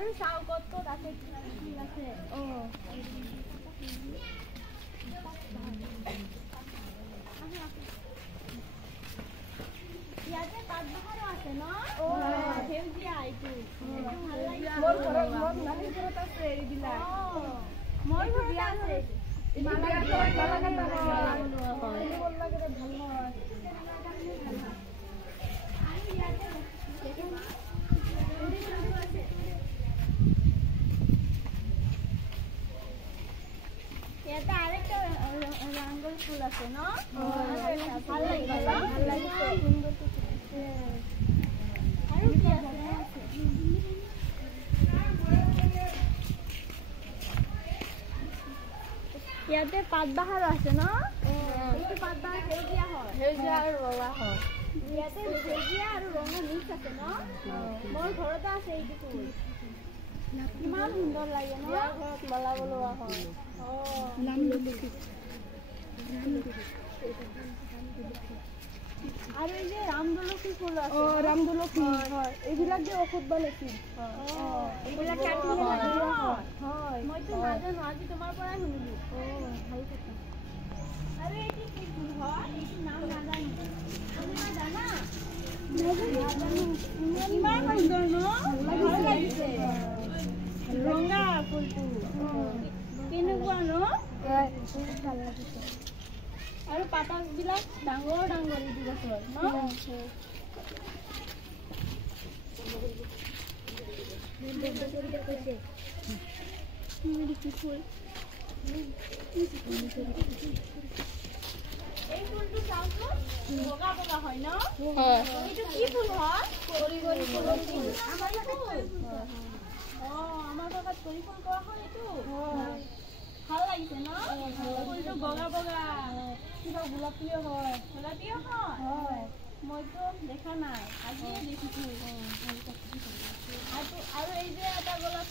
আৰু চাও কত আছে কি আছে ইয়াতে পাতবাহাৰো আছে ন সেউজীয়া এইটো মোৰ ঘৰত আছে এইবিলাক মোৰ ঘৰত আছে ইয়াতে আরেকটা রাঙ্গল ফুল আছে না ভালো লাগে আর কি আছে ইয়াতে পাতবাহার আছে না এই পাতবাহার সেউজীয়া হয় সেউজীয়া আৰু ৰঙা হয় ইয়াতে সেউজীয়া আৰু ৰঙা মিক্স আছে না মোৰ ঘৰতে আছে এইটো ফুল কিমান সুন্দৰ লাগে ন ঘৰত মালা বনোৱা হয় আৰু এই যে ৰামদুলসী ফুল আছে ৰামদুলসী হয় এইবিলাক যে ঔষধ বনাইছিল এইবিলাক কাটিলে হয় মইতো নাজানো আজি তোমাৰ পৰাই শুনিলো ভাল কথা আৰু এইটো কি ফুল হয় এইটো নাম নাজানো তুমি জানা নাজানো ইমান সুন্দৰ ন ভাল লাগিছে ৰঙা ফুলটো কেনেকুৱা ন ভাল লাগিছে আৰু পাতাবিলাক ডাঙৰ ডাঙৰ এইটো গছৰ ন এই ফুলটো চাওকচোন বগা বগা হয় ন এইটো কি ফুল হয় কৰিগৰি ফুলৰ ফুল আমাৰ ঘৰত কৰি ফুল কোৱা হয় এইটো ভাল লাগিছে ন ফুলটো বগা বগা কিবা গোলাপীও হয় মইতো দেখা নাই আজিয়ে দেখিছো আৰু এই যে এটা গোলাপ